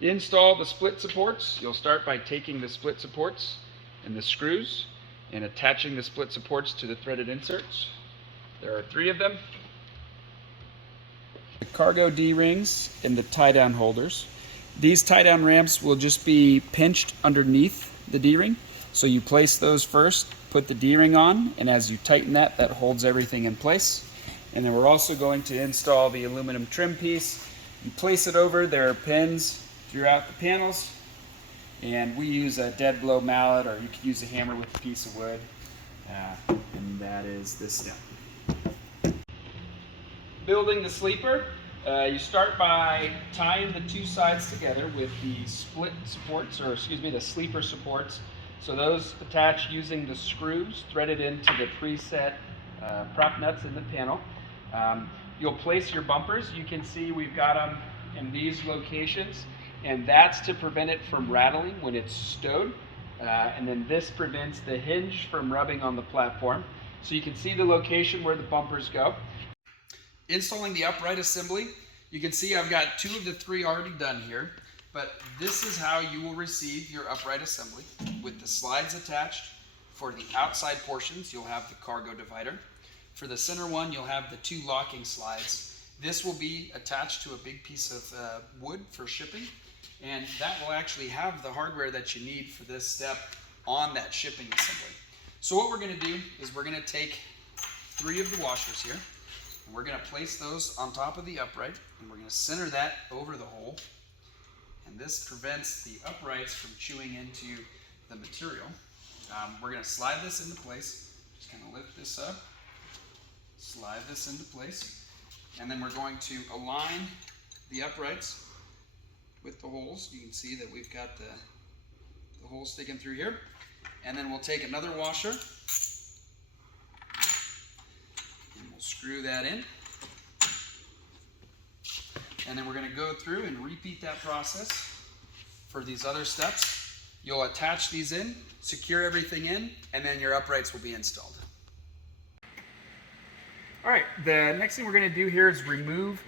Install the split supports. You'll start by taking the split supports and the screws and attaching the split supports to the threaded inserts. There are 3 of them. The cargo D-rings and the tie-down holders. These tie-down ramps will just be pinched underneath the D-ring. So you place those first, put the D-ring on, and as you tighten that, that holds everything in place. And then we're also going to install the aluminum trim piece. You place it over, there are pins throughout the panels, and we use a dead blow mallet, or you could use a hammer with a piece of wood, and that is this step. Building the sleeper, you start by tying the 2 sides together with the split supports, or excuse me, the sleeper supports. So those attach using the screws threaded into the preset prop nuts in the panel. You'll place your bumpers. You can see we've got them in these locations, and that's to prevent it from rattling when it's stowed. And then this prevents the hinge from rubbing on the platform. So you can see the location where the bumpers go. Installing the upright assembly, you can see I've got 2 of the 3 already done here, but this is how you will receive your upright assembly. With the slides attached, for the outside portions, you'll have the cargo divider. For the center one, you'll have the 2 locking slides. This will be attached to a big piece of wood for shipping, and that will actually have the hardware that you need for this step on that shipping assembly. So what we're going to do is we're going to take 3 of the washers here, and we're going to place those on top of the upright, and we're going to center that over the hole, and this prevents the uprights from chewing into the material. We're going to slide this into place. Just kind of lift this up, slide this into place, and then we're going to align the uprights with the holes. You can see that we've got the hole sticking through here. And then we'll take another washer and we'll screw that in. And then we're going to go through and repeat that process for these other steps. You'll attach these in, secure everything in, and then your uprights will be installed. All right, the next thing we're going to do here is remove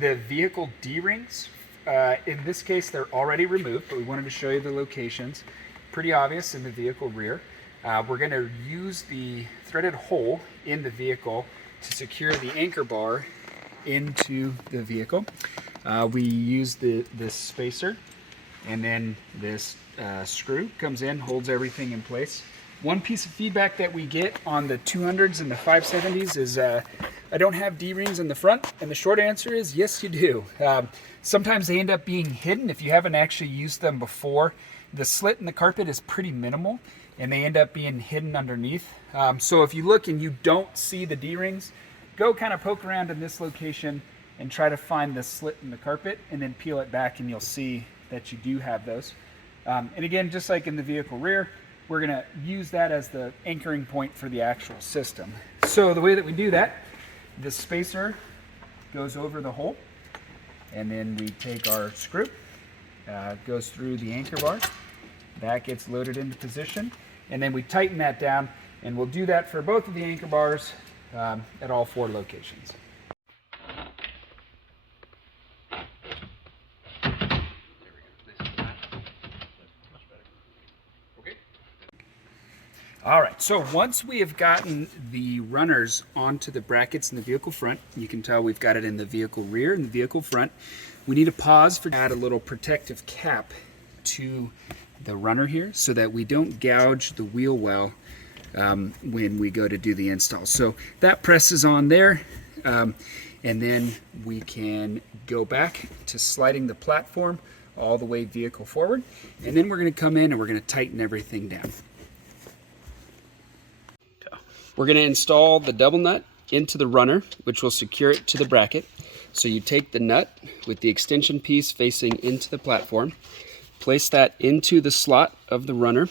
the vehicle D-rings. In this case, they're already removed, but we wanted to show you the locations. Pretty obvious in the vehicle rear. We're going to use the threaded hole in the vehicle to secure the anchor bar into the vehicle. We use this spacer, and then this screw comes in, holds everything in place. One piece of feedback that we get on the 200s and the 570s is I don't have D-rings in the front, and the short answer is yes, you do. Sometimes they end up being hidden if you haven't actually used them before. The slit in the carpet is pretty minimal, and they end up being hidden underneath. So if you look and you don't see the D-rings, go kind of poke around in this location and try to find the slit in the carpet, and then peel it back, and you'll see that you do have those. And again, just like in the vehicle rear, we're going to use that as the anchoring point for the actual system. So the way that we do that, the spacer goes over the hole, and then we take our screw, goes through the anchor bar, that gets loaded into position, and then we tighten that down, and we'll do that for both of the anchor bars at all 4 locations. All right, so once we have gotten the runners onto the brackets in the vehicle front, you can tell we've got it in the vehicle rear and the vehicle front. We need to pause for add a little protective cap to the runner here so that we don't gouge the wheel well when we go to do the install. So that presses on there, and then we can go back to sliding the platform all the way vehicle forward, and then we're going to come in and we're going to tighten everything down. We're going to install the double nut into the runner, which will secure it to the bracket. So you take the nut with the extension piece facing into the platform, place that into the slot of the runner.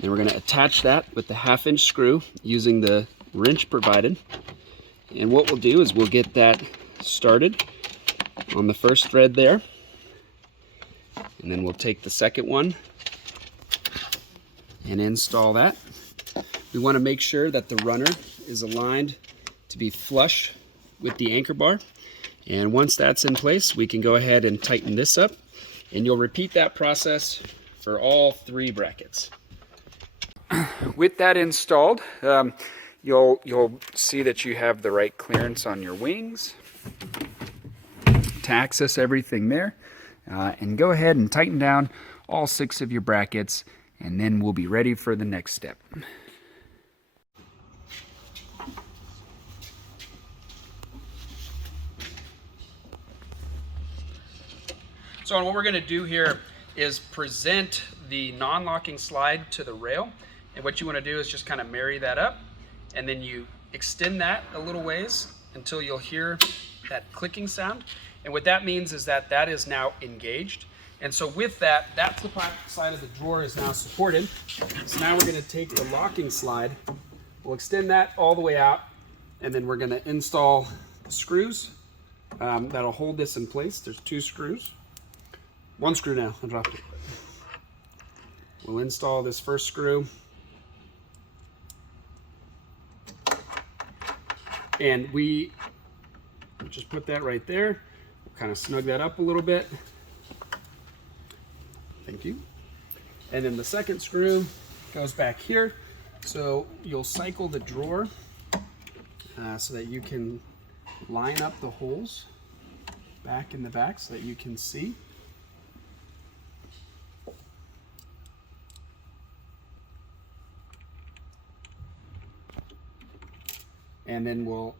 Then we're going to attach that with the 1/2-inch screw using the wrench provided. And what we'll do is we'll get that started on the first thread there. And then we'll take the second one and install that. We want to make sure that the runner is aligned to be flush with the anchor bar. And once that's in place, we can go ahead and tighten this up. And you'll repeat that process for all 3 brackets. With that installed, you'll see that you have the right clearance on your wings to access everything there. And go ahead and tighten down all 6 of your brackets, and then we'll be ready for the next step. So what we're going to do here is present the non-locking slide to the rail. And what you want to do is just kind of marry that up, and then you extend that a little ways until you'll hear that clicking sound. And what that means is that that is now engaged. And so with that, that side of the drawer is now supported. So now we're going to take the locking slide, we'll extend that all the way out, and then we're going to install the screws that'll hold this in place. There's 2 screws. 1 screw now, I dropped it. We'll install this first screw. And we just put that right there. We'll kind of snug that up a little bit. Thank you. And then the second screw goes back here. So you'll cycle the drawer so that you can line up the holes back in the back so that you can see. And then we'll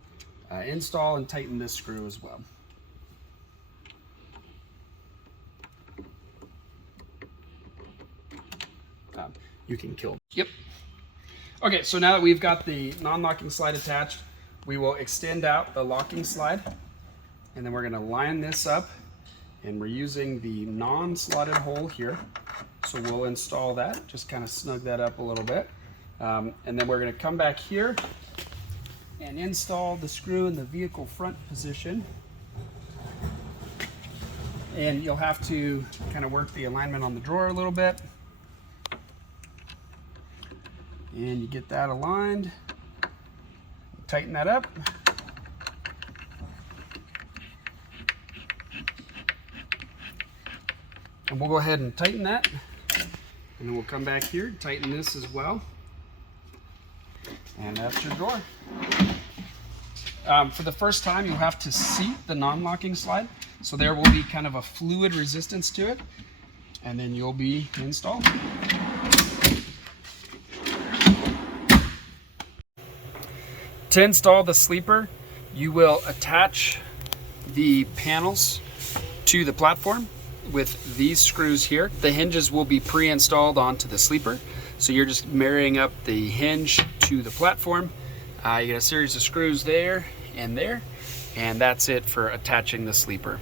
install and tighten this screw as well. You can kill. Yep. Okay, so now that we've got the non-locking slide attached, we will extend out the locking slide, and then we're going to line this up, and we're using the non-slotted hole here. So we'll install that, just kind of snug that up a little bit. And then we're going to come back here and install the screw in the vehicle front position. And you'll have to kind of work the alignment on the drawer a little bit. And you get that aligned, tighten that up. And we'll go ahead and tighten that. And then we'll come back here, tighten this as well. And that's your drawer. For the first time, you'll have to seat the non-locking slide. So there will be kind of a fluid resistance to it. And then you'll be installed. To install the sleeper, you will attach the panels to the platform with these screws here. The hinges will be pre-installed onto the sleeper. So you're just marrying up the hinge to the platform. You get a series of screws there, and that's it for attaching the sleeper.